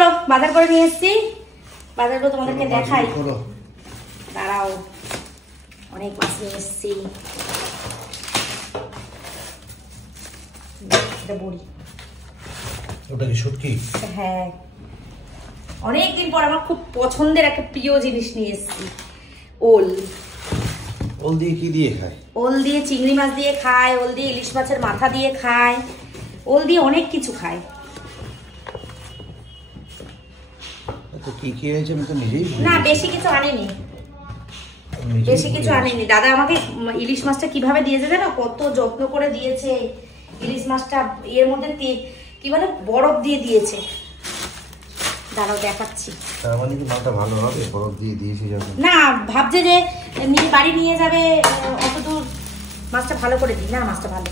চলো বাজার করে নিয়ে এসেছি, বাজারগুলো তোমাদেরকে দেখাই। দাঁড়াও, অনেক মাছ নিয়ে এসেছি। বড়ি, ওটা কি শুটকি? হ্যাঁ, অনেকদিন পর আমার খুব পছন্দের একটা প্রিয় জিনিস নিয়ে এসেছি, ওল। ওল দিয়ে কি দিয়ে খায়? ওল দিয়ে চিংড়ি মাছ দিয়ে খায়, ওল দিয়ে ইলিশ মাছের মাথা দিয়ে খায়, ওল দিয়ে অনেক কিছু খায়। তো কি কি এনেছে আমি তো নিজেই না, বেশি কিছু আনিনি, বেশি কিছু আনিনি। দাদা আমাকে ইলিশ মাছটা কিভাবে দিয়েছে জানো, কত যত্ন করে দিয়েছে। ইলিশ মাছটা এর মধ্যে কি বলে বরফ দিয়ে দিয়েছে। দাঁড়াও দেখাচ্ছি। তার মানে কি মাছটা ভালো হবে বরফ দিয়ে দিয়েছে যখন? না, ভাবছে যে বাড়ি নিয়ে যাবে অত দূর, মাছটা ভালো করে দিই। না, মাছটা ভালো।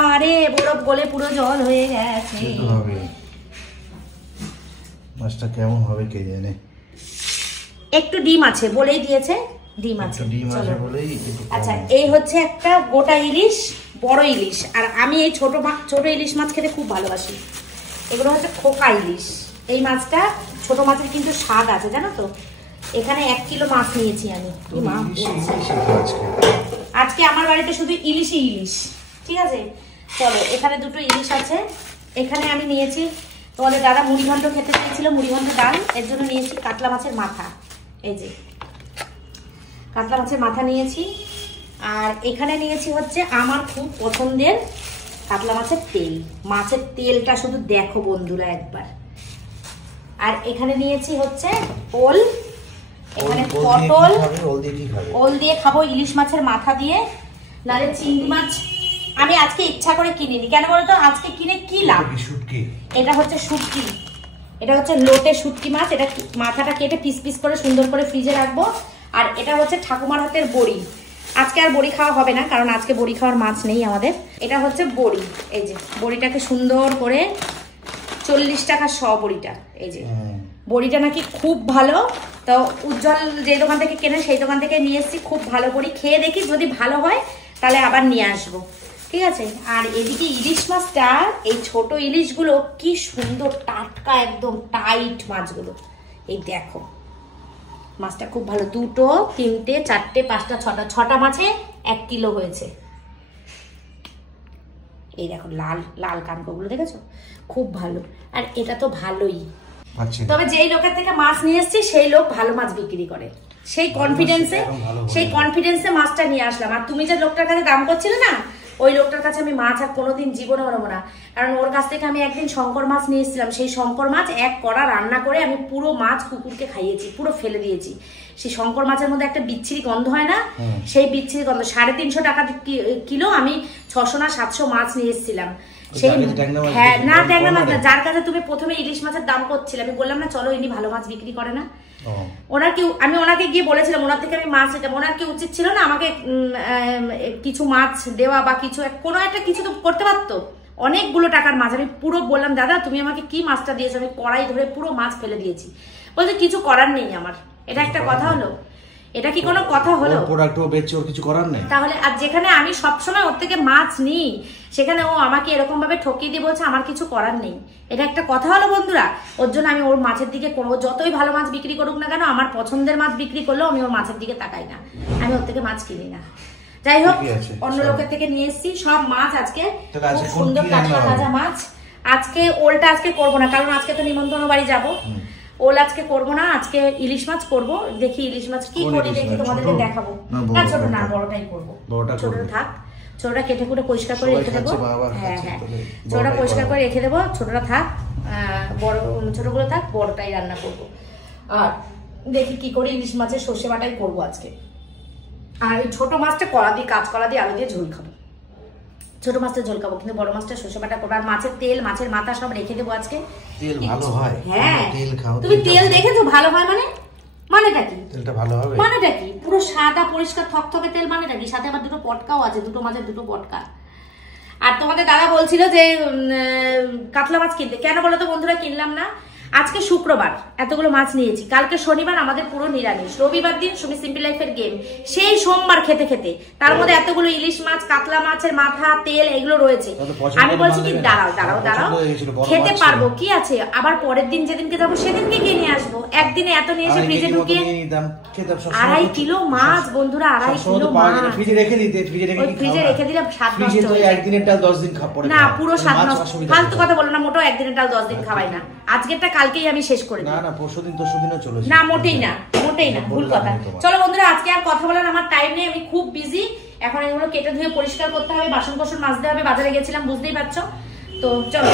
আরে বরফ গলে পুরো জল হয়ে গেছে। মাছটা কেমন হবে কে জানে। একটু ডিম আছে বলেই দিয়েছে, ডিম আছে। আচ্ছা, এই হচ্ছে একটা গোটা ইলিশ, বড় ইলিশ। আর আমি এই ছোট ইলিশ মাছ খেতে খুব ভালোবাসি। এগুলো হচ্ছে খোকা ইলিশ। এই মাছটা, ছোট মাছের কিন্তু স্বাদ আছে জানো তো। এখানে 1 কিলো মাছ নিয়েছি আমি। আজকে আমার বাড়িতে শুধু ইলিশই ইলিশ, ঠিক আছে। চলো, এখানে 2টো ইলিশ আছে। এখানে আমি নিয়েছি, তোমাদের দাদা মুড়ি ঘন্ট খেতে চেয়েছিল, মুড়ি ঘন্ট ডাল, এর জন্য নিয়েছি কাতলা মাছের মাথা। এই যে কাতলা মাছের মাথা নিয়েছি। আর এখানে নিয়েছি হচ্ছে আমার খুব পছন্দের কাতলা মাছের তেল। মাছের তেলটা শুধু দেখো বন্ধুরা একবার। আর এখানে নিয়েছি হচ্ছে ওল, এখানে পটল। ওল দিয়ে খাবো, ইলিশ মাছের মাথা দিয়ে, নালে চিংড়ি মাছ। আমি আজকে ইচ্ছা করে কিনিনি, কেন বলতো, আজকে কিনে কি লাভ। এটা হচ্ছে শুটকি, এটা হচ্ছে লোটে শুটকি মাছ। এটা মাথাটা কেটে পিস পিস করে সুন্দর করে ফ্রিজে রাখবো। আর এটা হচ্ছে ঠাকুমার হাতের বড়ি। আজকে আর বড়ি খাওয়া হবে না, কারণ আজকে বড়ি খাওয়ার মাছ নেই আমাদের। এটা হচ্ছে বড়ি। এই যে বড়িটাকে সুন্দর করে 40 টাকা শ বড়িটা। এই যে বড়িটা নাকি খুব ভালো। তো উজ্জ্বল যে দোকান থেকে কেনে সেই দোকান থেকে নিয়ে এসেছি। খুব ভালো বড়ি, খেয়ে দেখি, যদি ভালো হয় তাহলে আবার নিয়ে আসবো, ঠিক আছে। আর এদিকে ইলিশ মাছটা, এই ছোট ইলিশগুলো কি সুন্দর টাটকা, একদম টাইট মাছগুলো। এই দেখো মাছটা খুব ভালো। 2টো 3টে 4টে 5টা 6টা মাছে 1 কিলো হয়েছে। এই দেখো লাল লাল কানকগুলো দেখেছো, খুব ভালো। আর এটা তো ভালোই, তবে যেই লোকের থেকে মাছ নিয়ে এসছি সেই লোক ভালো মাছ বিক্রি করে, সেই কনফিডেন্সে মাছটা নিয়ে আসলাম। আর তুমি যে লোকটার কাছে দাম করছিলে না, ওই লোকটার কাছে আমি মাছ আর কোনোদিন জীবনে নেবো না। কারণ ওর কাছ থেকে আমি একদিন শঙ্কর মাছ নিয়ে এসেছিলাম। সেই শঙ্কর মাছ 1 কড়া রান্না করে আমি পুরো মাছ কুকুরকে খাইয়েছি, পুরো ফেলে দিয়েছি। সেই শঙ্কর মাছের মধ্যে একটা বিচ্ছিরি গন্ধ হয় না, সেই বিচ্ছিরি গন্ধ। 350 টাকা কিলো আমি 600 না 700 মাছ নিয়ে এসেছিলাম। সেই হ্যাঁ, না ট্যাংরা মাছ না, যার কাছে তুমি প্রথমে ইলিশ মাছের দাম করছিলে। আমি বললাম না চলো, ইনি ভালো মাছ বিক্রি করে না। আমি ওনাকে গিয়ে বলেছিলাম ওনার থেকে আমি মাছ নিতাম। ওনার কি উচিত ছিল না আমাকে কিছু মাছ দেওয়া বা কিছু কোনো একটা কিছু তো করতে পারতো। অনেকগুলো টাকার মাছ আমি পুরো বললাম, দাদা তুমি আমাকে কি মাছটা দিয়েছো, আমি কড়াই ধরে পুরো মাছ ফেলে দিয়েছি। বলছে কিছু করার নেই আমার। এটা একটা কথা হলো? এটা কি কোনো কথা হলো? কিছু করার নেই তাহলে। আর যেখানে আমি সবসময় ওর থেকে মাছ নিই, সেখানে ও আমাকে এরকম ভাবে ঠকিয়ে দিয়ে বলছে আমার কিছু করার নেই। এটা একটা কথা হলো বন্ধুরা? ওর জন্য আমি ওর মাছের দিকে কোনো, যতই ভালো মাছ বিক্রি করুক না কেন, আমার পছন্দের মাছ বিক্রি করলেও আমি ওর মাছের দিকে তাকাই না, আমি ওর থেকে মাছ কিনি না। যাই হোক, অন্য লোকের থেকে নিয়ে এসেছি সব মাছ। আজকে খুব সুন্দর টাটকা তাজা মাছ। আজকে ওলটা আজকে করবো না, কারণ আজকে তো নিমন্ত্রণ বাড়ি যাবো। ওল আজকে করবো না, আজকে ইলিশ মাছ করবো। দেখি ইলিশ মাছ কি করি, দেখি তোমাদেরকে দেখাবো। না ছোট না, বড়টাই করবো। ছোটটা থাক, ছোটটা কেটে কুটে পরিষ্কার করে রেখে দেবো। হ্যাঁ হ্যাঁ, ছোটটা পরিষ্কার করে রেখে দেবো, ছোটটা থাক, বড় ছোটগুলো থাক, বড়টাই রান্না করবো। আর দেখি কি করে ইলিশ মাছের সর্ষে বাটাই করবো আজকে। আর ওই ছোট মাছটা কলা দিয়ে, কাঁচকলা দিয়ে আলু দিয়ে ঝোল খাবো। ছোট মাছটা ঝোল খাবো, কিন্তু বড় মাছটা সর্ষে বাটা করবো। আর মাছের তেল, মাছের মাথা সব রেখে দেবো আজকে। তেল ভালো হয়? হ্যাঁ, তুমি তেল দেখেছো ভালো হয় মানে? মানেটা কি? তেলটা ভালো হবে মানেটা কি? পুরো সাদা পরিষ্কার থকথকে তেল মানেটা কি? সাথে আবার 2টো পটকাও আছে, 2টো মাছের 2টো পটকা। আর তোমাদের দাদা বলছিল যে কাতলা মাছ কিনতে, কেন বলো তো বন্ধুরা কিনলাম না? আজকে শুক্রবার এতগুলো মাছ নিয়েছি, কালকে শনিবার আমাদের পুরো নিরামিষ, রবিবার দিন সুমি সিম্পল লাইফের গেম, সেই সোমবার খেতে খেতে তার মধ্যে এতগুলো ইলিশ মাছ, কাতলা মাছের মাথা, তেল এগুলো রয়েছে। আমি বলছি কি দাঁড়াও দাঁড়াও দাঁড়াও, খেতে পারবো কি আছে, আবার পরের দিন যেদিনকে যাবো সেদিনকে গিয়ে নিয়ে আসবো। একদিনে এত নিয়ে এসে ফ্রিজে ঢুকিয়ে 2.5 কিলো মাছ বন্ধুরা, 2.5 কিলো মাছ ফ্রিজে রেখে দিতে, ফ্রিজে রেখে দিলে 7 নষ্ট হয়ে যায়। একদিনের ডাল 10 দিন খাবো না, পুরো 7 নষ্ট। ফালতু কথা বলো না, মোটেও একদিনের ডাল 10 দিন খাওয়াই না। আজকেরটা কালকেই আমি শেষ করে দিই। না পরশুদিনও চলে না, মোটেই না, মোটেই না, ভুল কথা। চলো বন্ধুরা, আজকে আর কথা বলার আমার টাইম নেই, আমি খুব বিজি। এখন এগুলো কেটে ধুয়ে পরিষ্কার করতে হবে, বাসন কোসন মাজতে হবে, বাজারে গেছিলাম বুঝতেই পারছো। তো চলো।